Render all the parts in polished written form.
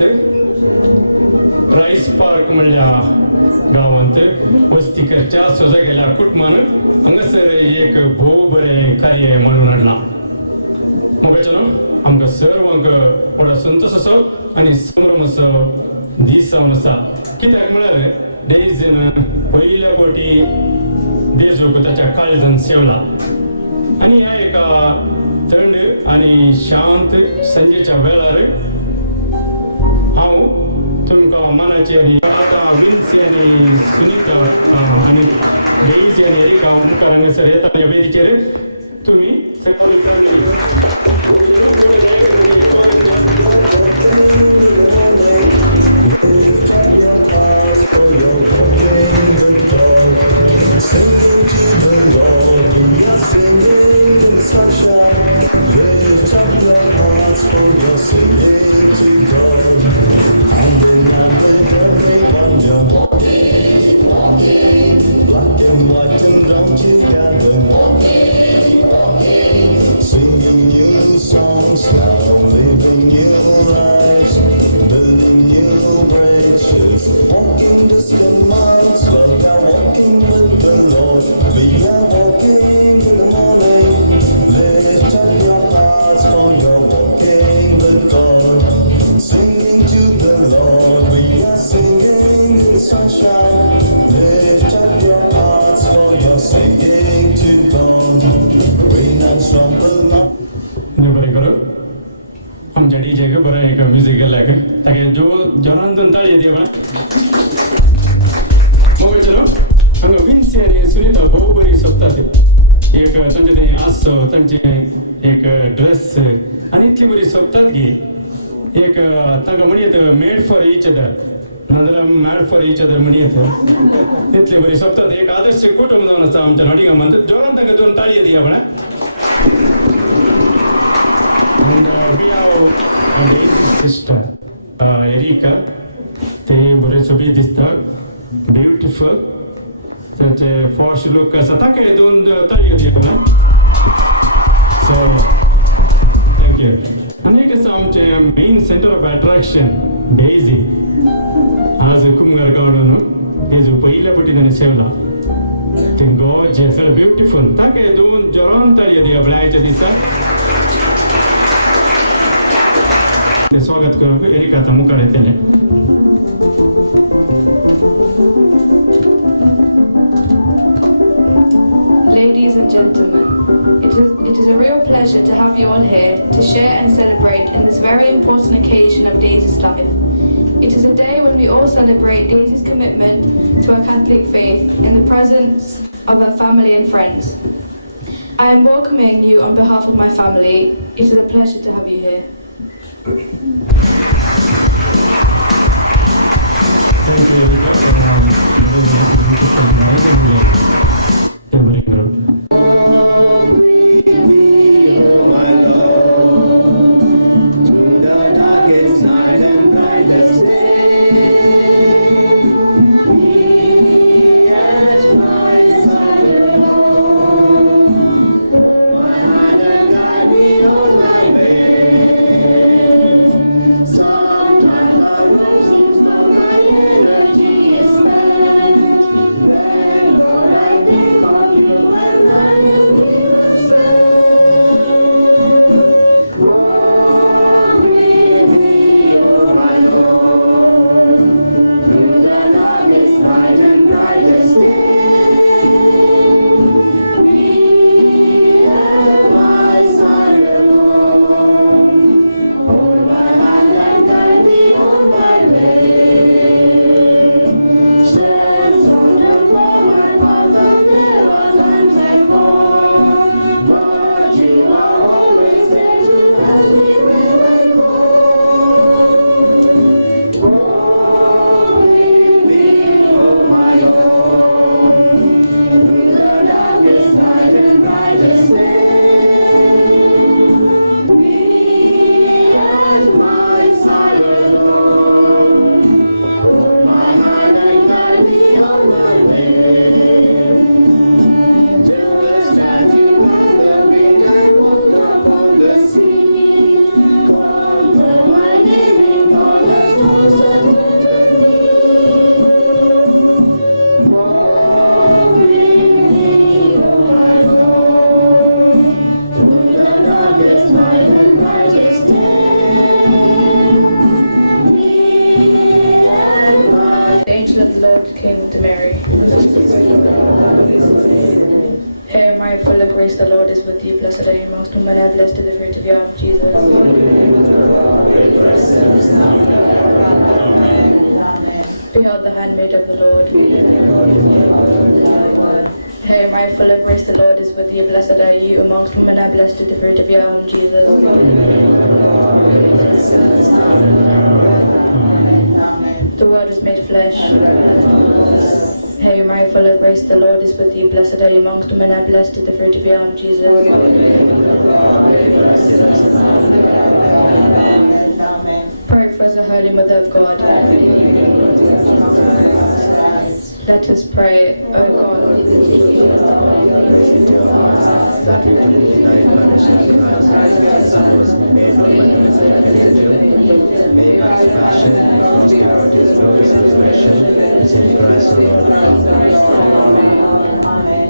गावांत rice park म्हणल्या गावांत वस्ती करच्या सोजा गेल्या कुटुंबान हांगासर एक भोव बरें कार्य म्हणून हाडला मुखाचें आमकां सर्वांक व्हडा संतोश असो आनी संभ्रम असो दीस जावन आसा कित्याक म्हळ्यार डेजीन पयल्या फावटी देजूक ताच्या काळजान सेवला आनी ह्या एका थंड आनी शांत संजेच्या वेळार हांव तुमकां मनाचे आतां विन्सी आनी सुनीता आनी डेजी आनी एरिका मुखार हांगासर येता ह्या वेदिचेर तुमी सगळी family Ladies and gentlemen, it is a real pleasure to have you all here to share and celebrate in this very important occasion of Daisy's life. It is a day when we all celebrate Daisy's commitment to our Catholic faith in the presence of her family and friends. I am welcoming you on behalf of my family. It is a pleasure to have you here. Thank you. Queen Mary. Hail Mary, full of grace, the Lord is with thee. Blessed are you amongst women, and blessed is the fruit of your womb, Jesus. Behold the handmaid of the Lord. Hail Mary, full of grace, the Lord is with thee. Blessed are you amongst women, and blessed is the fruit of your womb, Jesus. The Word was made flesh. Hail Mary, full of grace, the Lord is with thee. Blessed are you amongst women, and blessed is the fruit of your womb, Jesus. Pray for us, the Holy Mother of God. Let us pray, O God. That we can deny punishing Christ, the Son was made not by the result of an angel, made by his passion, and first about his glorious resurrection, is in Christ our Lord. Amen.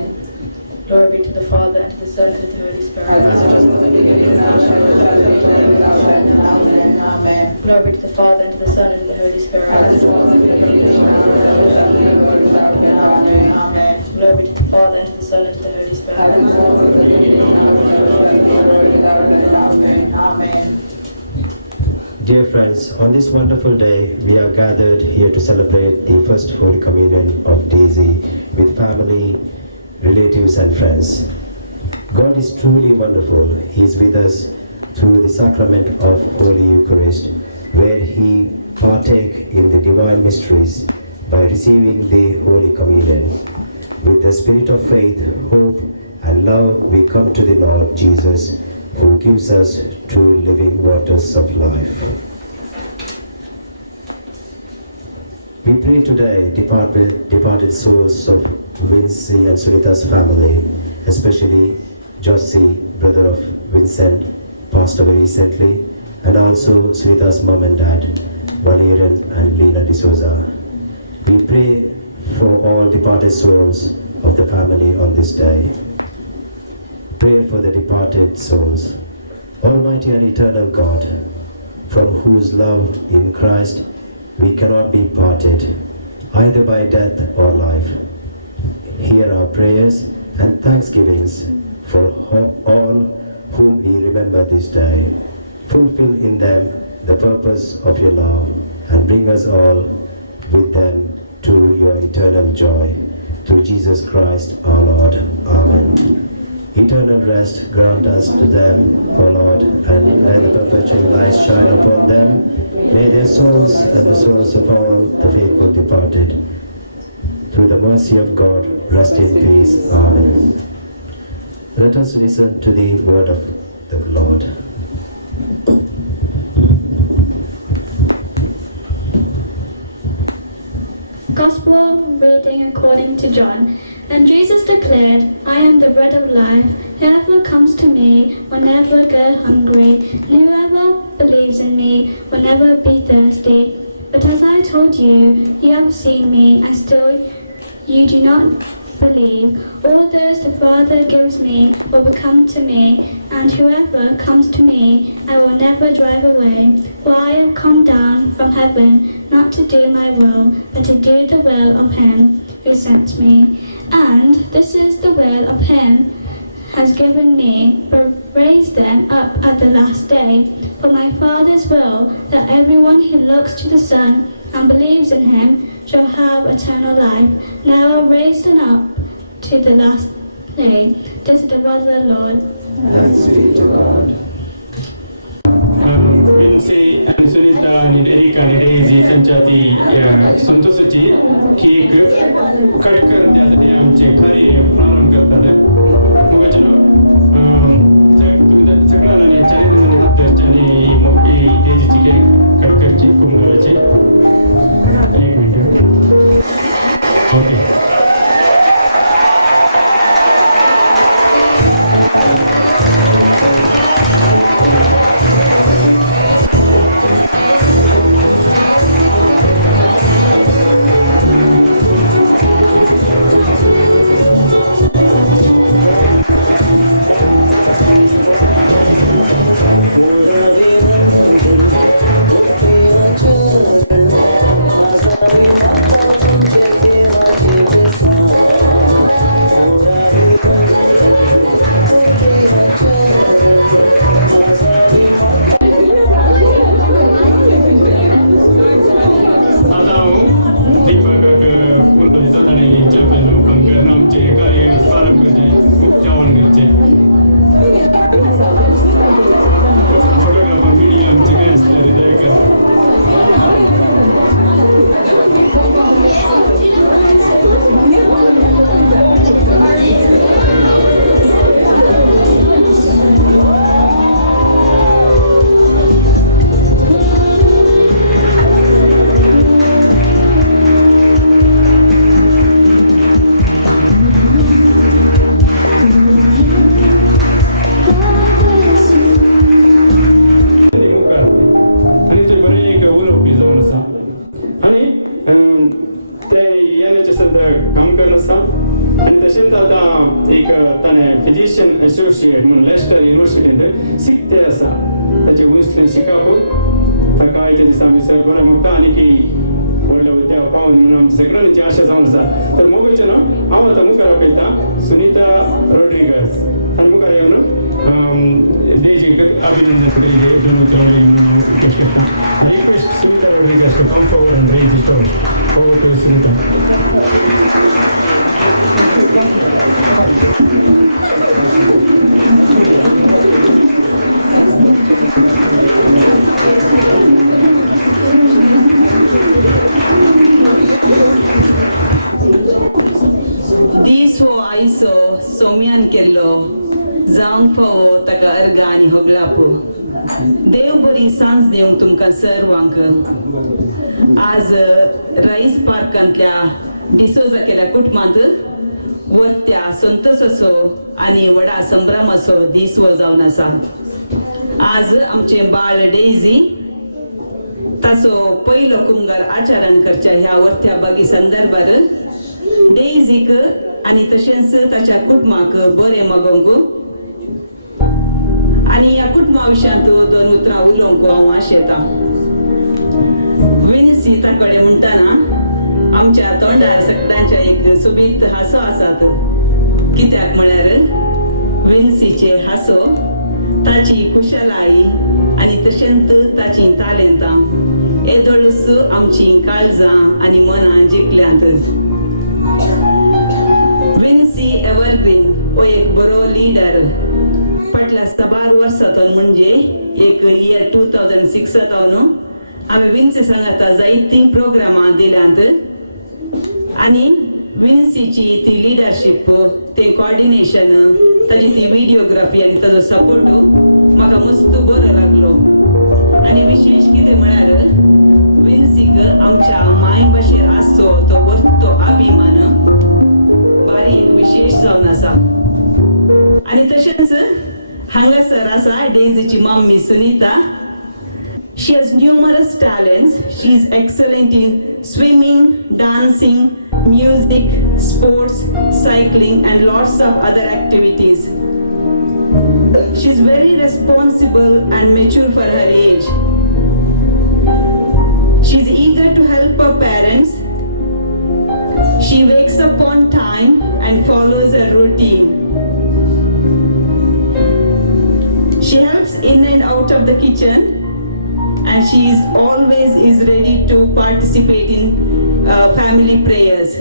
Glory be to the Father, and to the Son, and to the Holy Spirit. As it was in the beginning, and now shall be, and ever be, Amen. Glory be to the Father, and to the Son, and to the Holy Spirit. As it was in the beginning, and now shall be, and ever be, Amen. Glory be to the Father, and to the Son, and to the Holy Spirit. Dear friends, on this wonderful day, we are gathered here to celebrate the first Holy Communion of Daisy with family, relatives, and friends. God is truly wonderful. He is with us through the sacrament of Holy Eucharist, where He partake in the divine mysteries by receiving the Holy Communion. With the spirit of faith, hope, and love, we come to the Lord Jesus, who gives us true living waters of life. We pray today departed souls of Vinci and Sunita's family, especially Josie, brother of Vincent, passed away recently, and also Sunita's mom and dad, Valerian and Lena D'Souza. We pray for all departed souls of the family on this day. Pray for the departed souls. Almighty and eternal God, from whose love in Christ we cannot be parted, either by death or life, hear our prayers and thanksgivings for all whom we remember this day. Fulfill in them the purpose of your love, and bring us all with them to your eternal joy. Through Jesus Christ our Lord. Amen. Eternal rest grant us to them, O Lord, and let the perpetual light shine upon them. May their souls and the souls of all the faithful departed, through the mercy of God, rest in peace. Amen. Let us listen to the word of the Lord. Gospel reading according to John. And Jesus declared, I am the bread of life. Whoever comes to me will never go hungry, and whoever believes in me will never be thirsty. But as I told you, you have seen me, and still you do not believe. All those the Father gives me will come to me, and whoever comes to me I will never drive away. For I have come down from heaven not to do my will, but to do the will of him who sent me. And this is the will of him has given me, but raise them up at the last day. For my Father's will, that everyone who looks to the Son and believes in him shall have eternal life. Now raise them up to the last day. This is the word of the Lord. Thanks be to God. Vinci and Sunita and Erika and Daisy त्यांच्याती संतोषाची cake cut करून द्यासाठी आमचे कार्य प्रारंभ करतात. मग चलो तुम्ही सगळ्यांना चाळीस हाताची मोठी डेझीची केक कट करायची कुंभाराची. एक मिनिट. ओके. तशेंच आतां एक ताणें फिजिशियन एसोसिएट म्हणून लेस्टर युनिव्हर्सिटींत सिक्ते आसा ताचे विन्सलेन शिकागो ताका आयच्या दिसा आमी सर बरें म्हणटा आनी की व्हडले उद्या पावून म्हणून आमच्या सगळ्यांची आशा जावन आसा तर मोगयचें न्हू हांव आतां मुखार आपयतां सुनीता रोड्रिगस ताणें मुखार येवन डेजीक अभिनंदन request Sunita Rodriguez to come forward and raise the torch. Over to Sunita. दीस हो आयसो सोम्यान केल्लो जावंक फावो ताका अर्गा आनी होगलापो देव बरी सांज दिवंक तुमकां सर्वांक आज राईस पार्कांतल्या डिसोजा केल्या कुटुंबांत वत्या संतोषाचो आनी व्हडा संभ्रमाचो दीस हो जावन आसा आज आमचे बाळ डेझी ताचो पयलो कुंगार आचरण करच्या ह्या वर्त्या बागी संदर्भार डेझीक आनी तशेंच ताच्या कुटुंबाक बरें मागोवंक आनी ह्या कुटुंबा विशयांत दोन उतरां उलोवंक हांव आशेतां विन्सी ताकडे म्हणटाना आमच्या तोंडार सगळ्यांच्या एक सोबीत हांसो आसात कित्याक म्हळ्यार विन्सीचे हांसो ताची कुशलाई आनी तशेंच ताची तालेंतां येदोळूच आमची काळजां आनी मनां जिखल्यांत विन्सी एव्हरग्रीन हो एक बरो लीडर फाटल्या 12 वर्सांतून म्हणजे एक इयर 2006 न्हू हांवें विन्सी सांगाता जायतीं प्रोग्रामां दिल्यांत आनी विन्सीची ती लिडरशीप ते कॉर्डिनेशन ताची ती व्हिडिओग्राफी आनी ताजो सपोर्ट म्हाका मस्त बरो लागलो आनी विशेष कितें म्हळ्यार विन्सीक आमच्या माय भाशेर आसचो तो वर्तो अभिमान बारी एक विशेष जावन आसा आनी तशेंच हांगासर आसा डेझीची mummy Sunita She has numerous talents. She is excellent in swimming, dancing, music, sports, cycling and lots of other activities. She is very responsible and mature for her age. She is eager to help her parents. She wakes up on time and follows a routine. She helps in and out of the kitchen and she is always ready to participate in family prayers.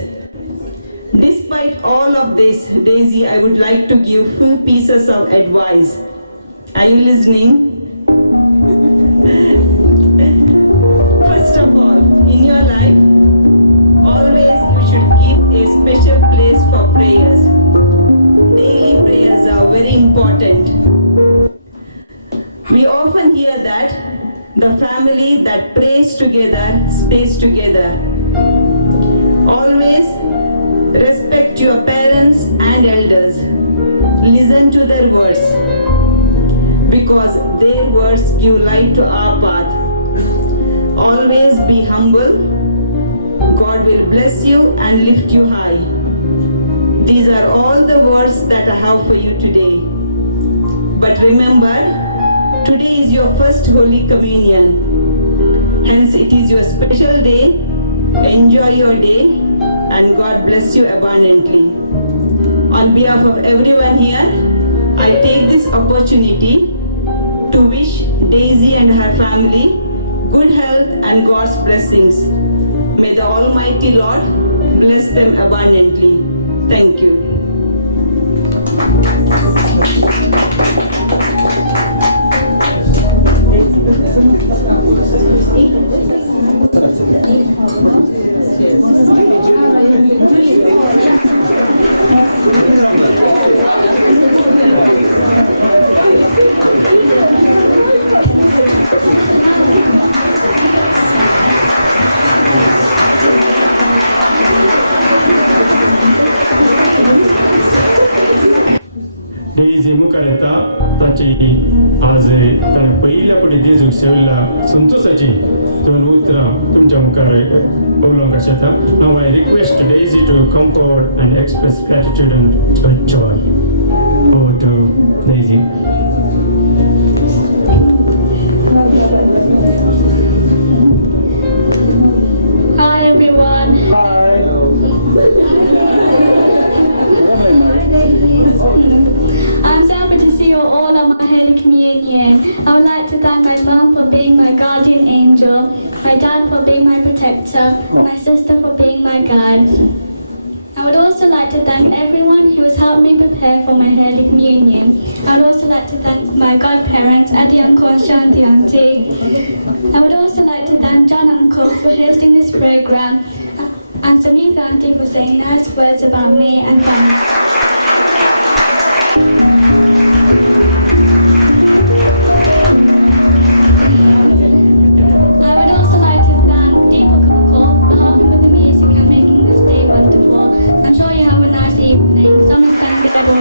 Despite all of this, Daisy, I would like to give few pieces of advice. Are you listening? First of all, in your life, always you should keep a special place for prayers. Daily prayers are very important. We often hear that the family that prays together stays together. Always respect your parents and elders. Listen to their words because their words give light to our path. Always be humble. God will bless you and lift you high. These are all the words that I have for you today. But remember, today is your first Holy Communion. Hence, it is your special day. Enjoy your day and God bless you abundantly. On behalf of everyone here, I take this opportunity to wish Daisy and her family good health and God's blessings. May the Almighty Lord bless them abundantly. Thank you. Now I request Daisy to come forward and express gratitude and joy. Over to Daisy. Hi everyone. I'm so happy to see you all at my Holy Communion. I would like to thank my mum for being my guardian angel, my dad for being my protector, my sister for being my guide. I would also like to thank everyone who has helped me prepare for my Holy Communion. I would also like to thank my godparents, Eddie Uncle, Ashanti Auntie. I would also like to thank John Uncle for hosting this program, and Sunita Auntie for saying nice words about me and family. I would also like to thank Deepak Uncle for helping with the music and making this day wonderful. I'm sure you have a nice evening. Songs thank the devil.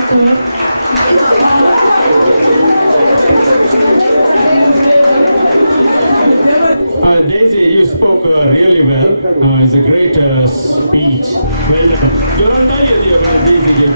Daisy, you spoke really well. It's a great speech. Well done. You're on time, you're going to Daisy.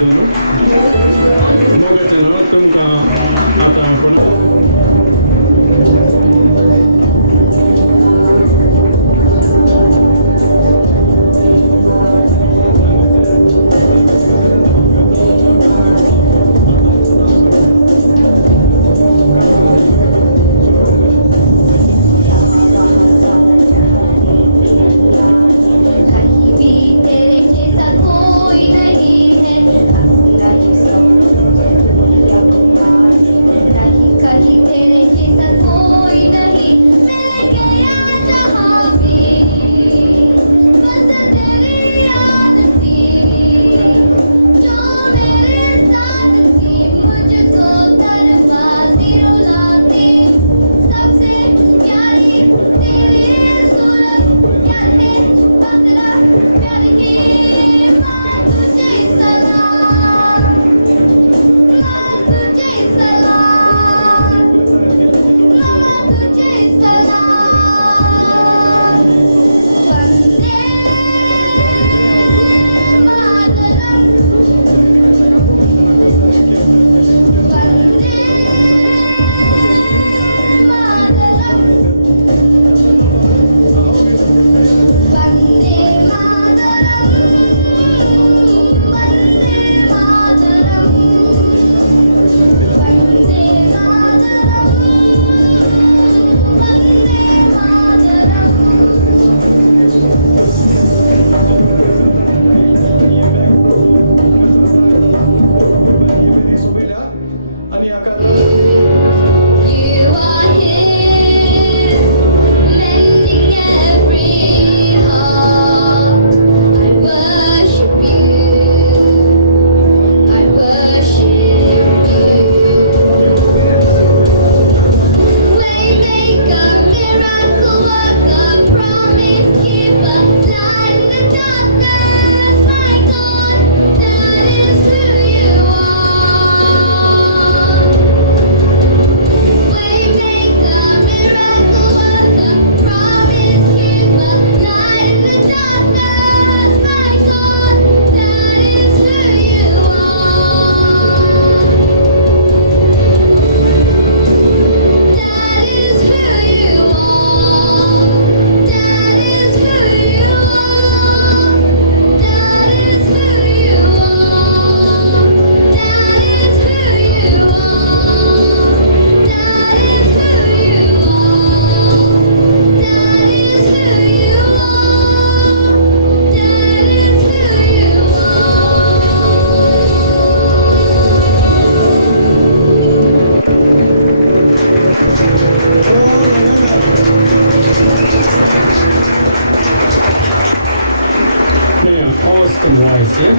Voice, yeah?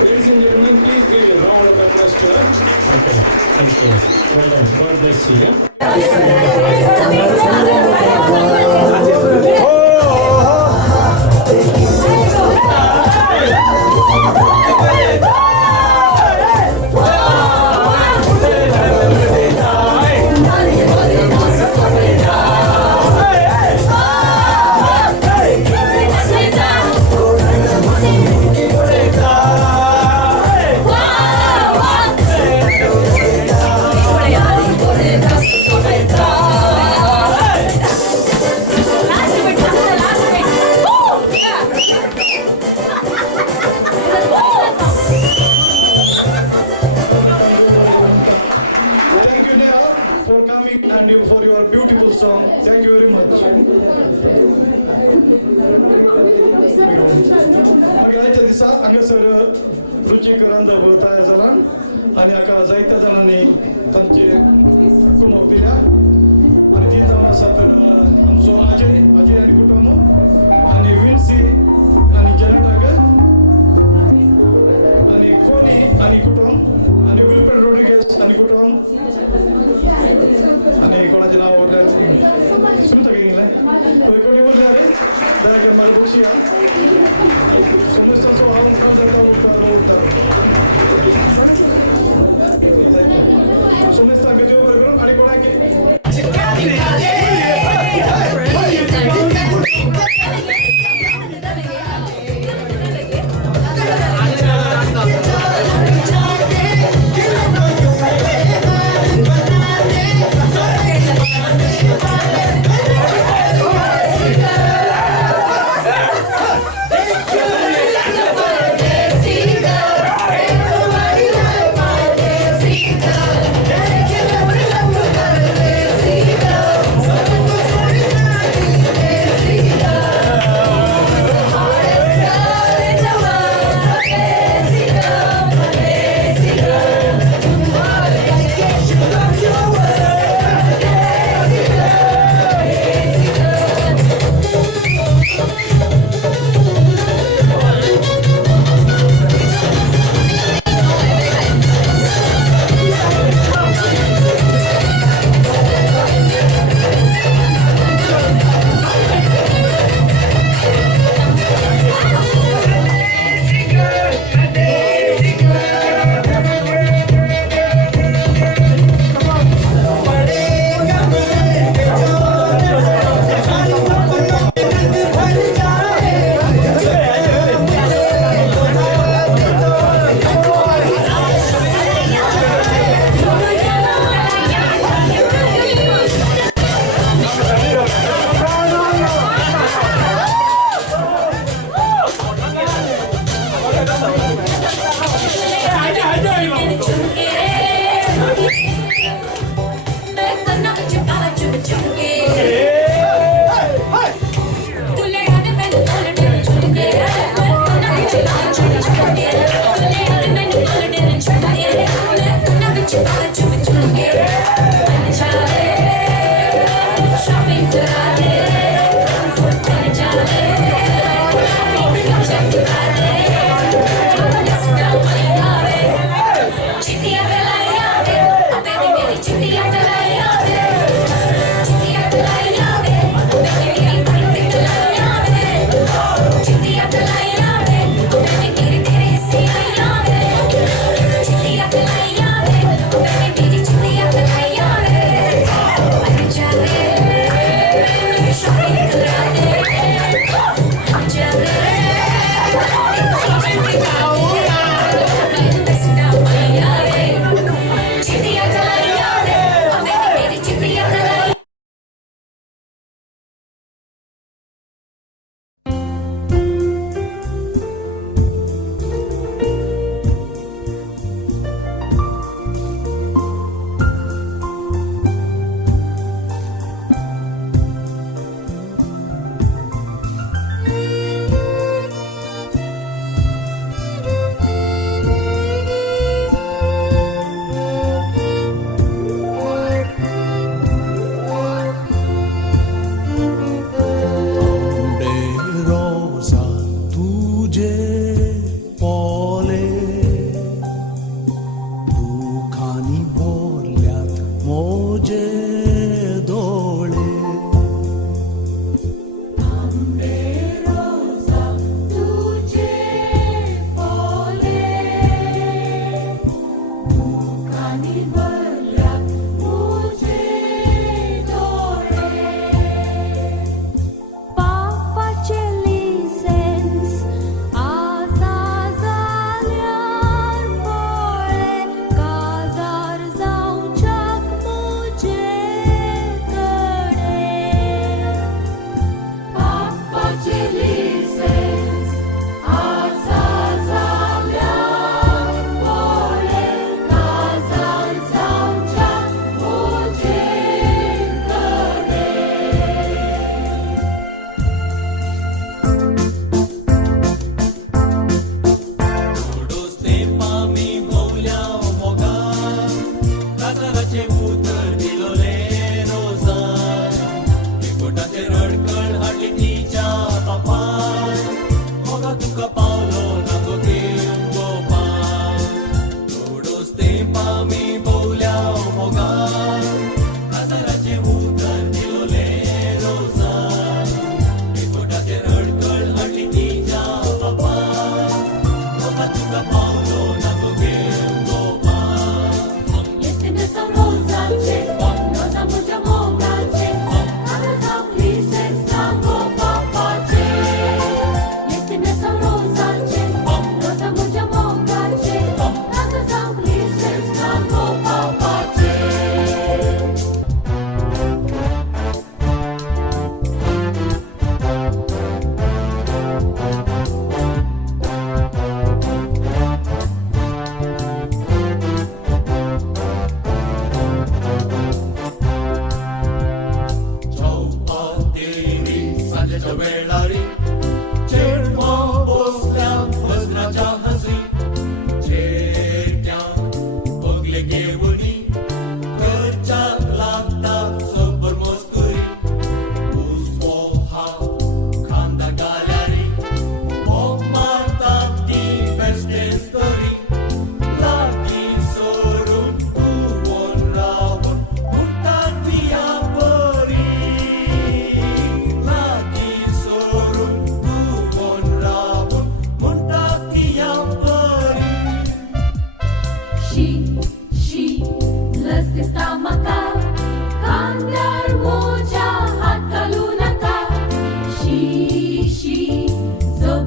Ladies and gentlemen, please give a round of applause to her. Okay, thank you. Well done. God bless you, yeah? रांद तयार झाला आणि हाका जायत्या जाणांनी तांचे कुमक दिल्या आणि तीन जावन आसात आमचो अजय आणि कुटुंब आणि विन्सी आणि जननाग आणि कोणी आणि कुटुंब आणि विल्फ्रेड रोड्रिगेज आणि कुटुंब आणि कोणाचे नाव तुमचं काही कोणी बोलले रे दयागे मला बक्षिया समस्या समस्या कधी उभं करून आणि कोणा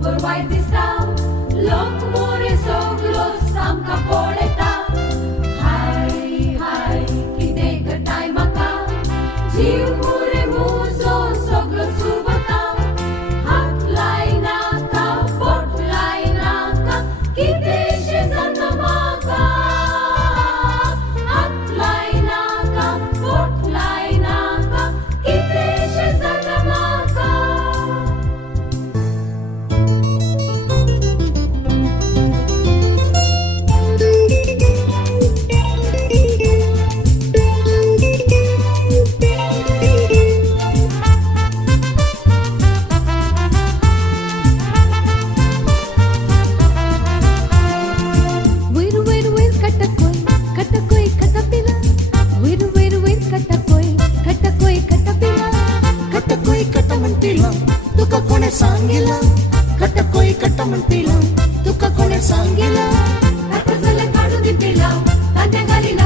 बरोबर वाईट दिसता लोक मोरे सगळोच आमकां पळयता हाय हाय कितें गटाय म्हाका जीव मोरे म्हजो सगळो सुवता हात लायनाका बोट लायनाका कितेंशें जाता म्हाका हात लायनाका बोट लायनाका कितेंशें जाता म्हाका Wait, katakoi, katapila. Wait, katakoi, katapila. कटकोई कट म्हणतीला तुका कोणे सांगिला कटकोई कट म्हणतीला तुका कोणे सांगिला आता चला काढू दे पिला तात्या घालीला